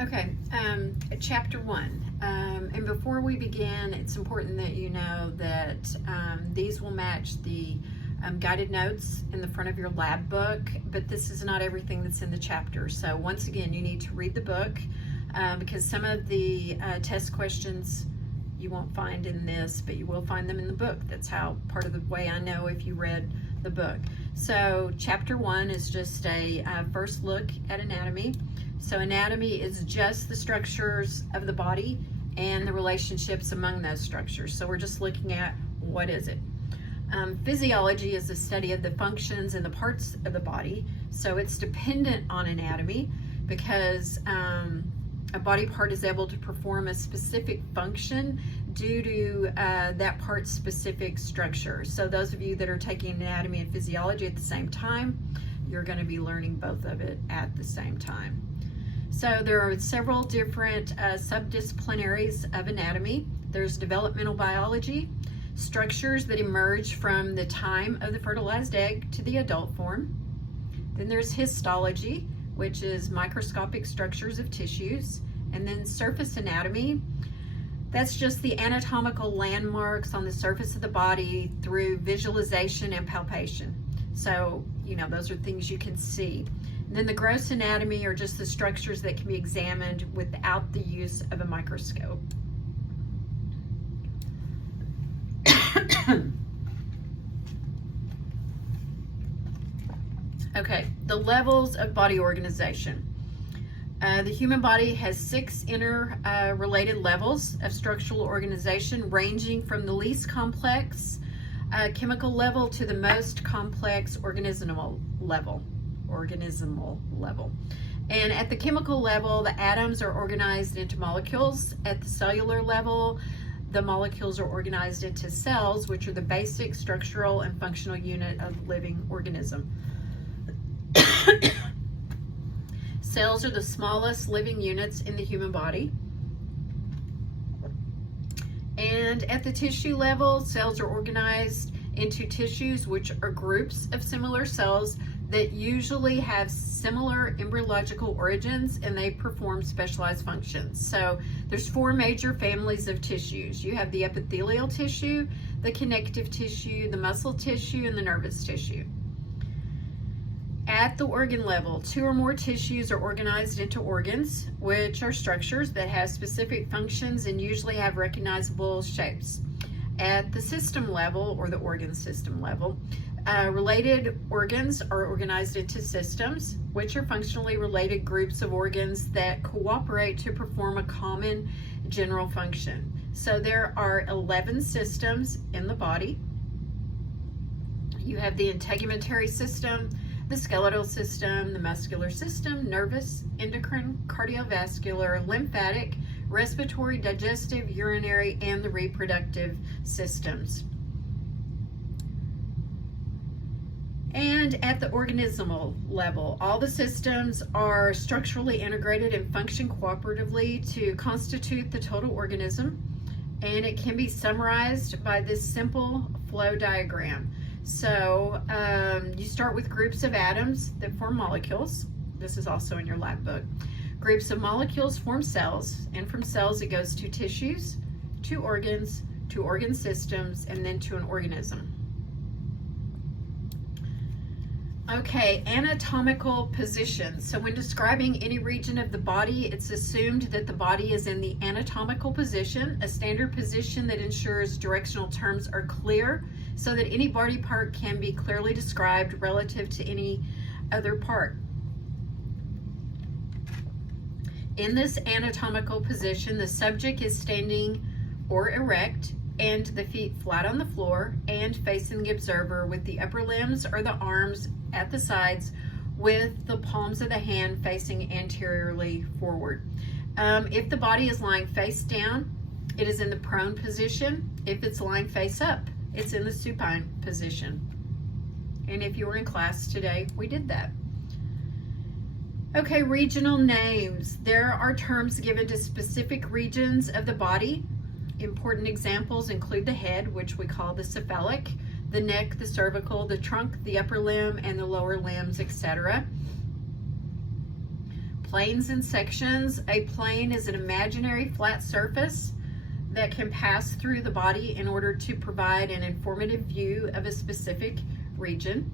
Okay, chapter 1. And before we begin, it's important that you know that these will match the guided notes in the front of your lab book, but this is not everything that's in the chapter. So once again, you need to read the book because some of the test questions you won't find in this, but you will find them in the book. That's how part of the way I know if you read the book. So chapter 1 is just a first look at anatomy. So anatomy is just the structures of the body and the relationships among those structures. So we're just looking at what is it. Physiology is the study of the functions and the parts of the body. So it's dependent on anatomy because a body part is able to perform a specific function due to that part's specific structure. So those of you that are taking anatomy and physiology at the same time, you're going to be learning both of it at the same time. So there are several different subdisciplinaries of anatomy. There's developmental biology, structures that emerge from the time of the fertilized egg to the adult form. Then there's histology, which is microscopic structures of tissues. And then surface anatomy, that's just the anatomical landmarks on the surface of the body through visualization and palpation. So, you know, those are things you can see. And then the gross anatomy are just the structures that can be examined without the use of a microscope. Okay, the levels of body organization. The human body has 6 interrelated levels of structural organization, ranging from the least complex chemical level to the most complex organismal level. And at the chemical level, the atoms are organized into molecules. At the cellular level, the molecules are organized into cells, which are the basic structural and functional unit of the living organism. Cells are the smallest living units in the human body. And at the tissue level, cells are organized into tissues, which are groups of similar cells that usually have similar embryological origins, and they perform specialized functions. So there's 4 major families of tissues. You have the epithelial tissue, the connective tissue, the muscle tissue, and the nervous tissue. At the organ level, 2 or more tissues are organized into organs, which are structures that have specific functions and usually have recognizable shapes. At the system level, or the organ system level, related organs are organized into systems, which are functionally related groups of organs that cooperate to perform a common general function. So there are 11 systems in the body. You have the integumentary system, the skeletal system, the muscular system, nervous, endocrine, cardiovascular, lymphatic, respiratory, digestive, urinary, and the reproductive systems. And at the organismal level, all the systems are structurally integrated and function cooperatively to constitute the total organism. And it can be summarized by this simple flow diagram. So you start with groups of atoms that form molecules. This is also in your lab book. Groups of molecules form cells, and from cells it goes to tissues, to organs, to organ systems, and then to an organism. Okay, anatomical position. So when describing any region of the body, it's assumed that the body is in the anatomical position, a standard position that ensures directional terms are clear so that any body part can be clearly described relative to any other part. In this anatomical position, the subject is standing or erect and the feet flat on the floor and facing the observer, with the upper limbs or the arms at the sides, with the palms of the hand facing anteriorly forward. If the body is lying face down, it is in the prone position. If it's lying face up, it's in the supine position. And if you were in class today, we did that. Okay, regional names. There are terms given to specific regions of the body. Important examples include the head, which we call the cephalic, the neck, the cervical, the trunk, the upper limb, and the lower limbs, etc. Planes and sections. A plane is an imaginary flat surface that can pass through the body in order to provide an informative view of a specific region.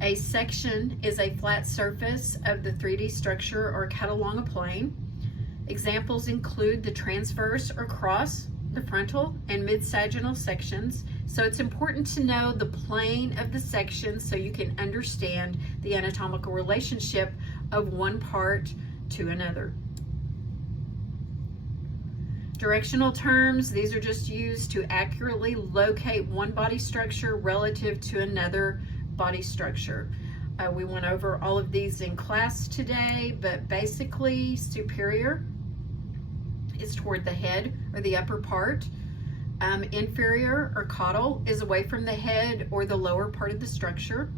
A section is a flat surface of the 3D structure or cut along a plane. Examples include the transverse or cross, the frontal and mid-sagittal sections. So it's important to know the plane of the section so you can understand the anatomical relationship of one part to another. Directional terms, these are just used to accurately locate one body structure relative to another body structure. We went over all of these in class today, but basically superior is toward the head or the upper part. Inferior or caudal is away from the head or the lower part of the structure.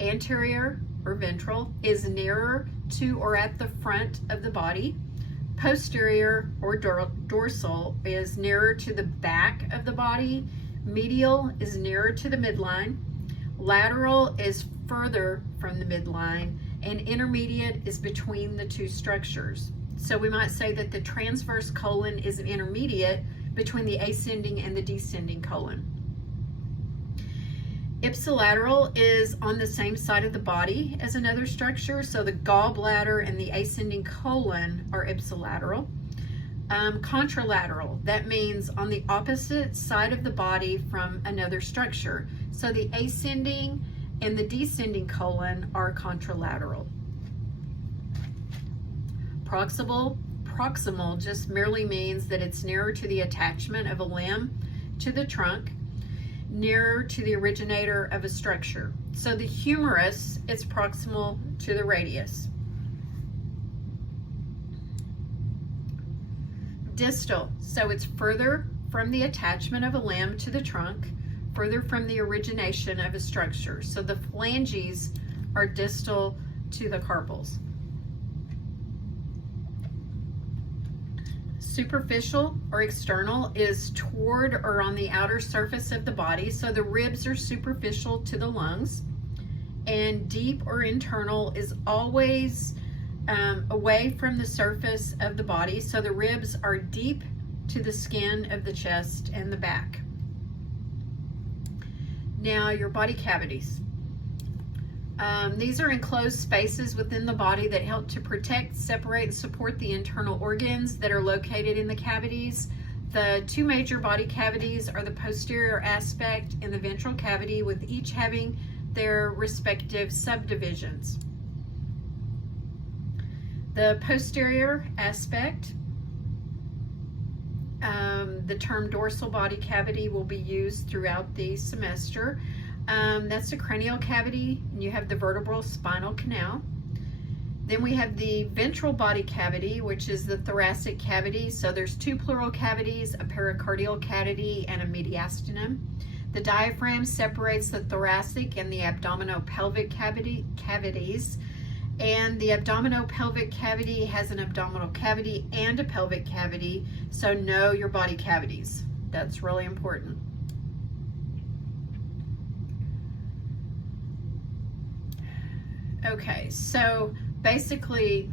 Anterior or ventral is nearer to or at the front of the body. Posterior or dorsal is nearer to the back of the body. Medial is nearer to the midline. Lateral is further from the midline, and intermediate is between the two structures. So we might say that the transverse colon is an intermediate between the ascending and the descending colon. Ipsilateral is on the same side of the body as another structure, so the gallbladder and the ascending colon are ipsilateral. Contralateral, that means on the opposite side of the body from another structure. So the ascending and the descending colon are contralateral. Proximal just merely means that it's nearer to the attachment of a limb to the trunk, nearer to the originator of a structure. So the humerus is proximal to the radius. Distal, so it's further from the attachment of a limb to the trunk, further from the origination of a structure. So the phalanges are distal to the carpals. Superficial or external is toward or on the outer surface of the body. So the ribs are superficial to the lungs. And deep or internal is always away from the surface of the body. So the ribs are deep to the skin of the chest and the back. Now your body cavities. These are enclosed spaces within the body that help to protect, separate, and support the internal organs that are located in the cavities. The two major body cavities are the posterior aspect and the ventral cavity, with each having their respective subdivisions. The posterior aspect, the term dorsal body cavity will be used throughout the semester. That's the cranial cavity, and you have the vertebral spinal canal. Then we have the ventral body cavity, which is the thoracic cavity. So there's two pleural cavities, a pericardial cavity and a mediastinum. The diaphragm separates the thoracic and the abdominopelvic cavities. And the abdominopelvic cavity has an abdominal cavity and a pelvic cavity. So know your body cavities. That's really important. Okay, so basically,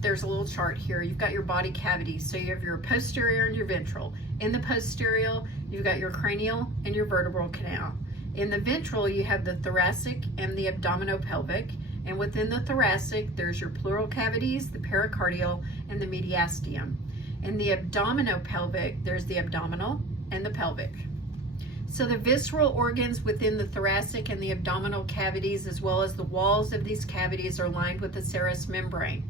there's a little chart here. You've got your body cavities. So you have your posterior and your ventral. In the posterior, you've got your cranial and your vertebral canal. In the ventral, you have the thoracic and the abdominopelvic. And within the thoracic, there's your pleural cavities, the pericardial, and the mediastinum. In the abdominopelvic, there's the abdominal and the pelvic. So the visceral organs within the thoracic and the abdominal cavities, as well as the walls of these cavities, are lined with the serous membrane.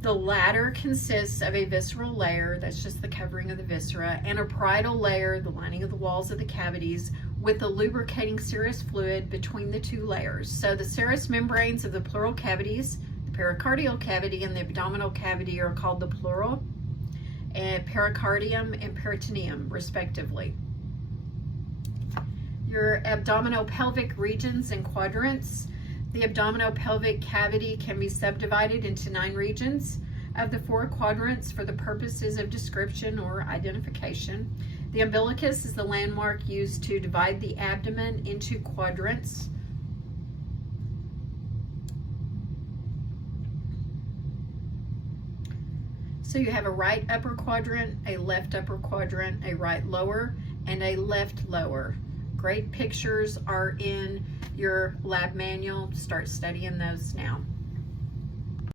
The latter consists of a visceral layer, that's just the covering of the viscera, and a parietal layer, the lining of the walls of the cavities, with a lubricating serous fluid between the two layers. So the serous membranes of the pleural cavities, the pericardial cavity and the abdominal cavity, are called the pleural, and pericardium and peritoneum, respectively. Your abdominopelvic regions and quadrants. The abdominopelvic cavity can be subdivided into 9 regions of the 4 quadrants for the purposes of description or identification. The umbilicus is the landmark used to divide the abdomen into quadrants. So you have a right upper quadrant, a left upper quadrant, a right lower, and a left lower. Great pictures are in your lab manual. Start studying those now.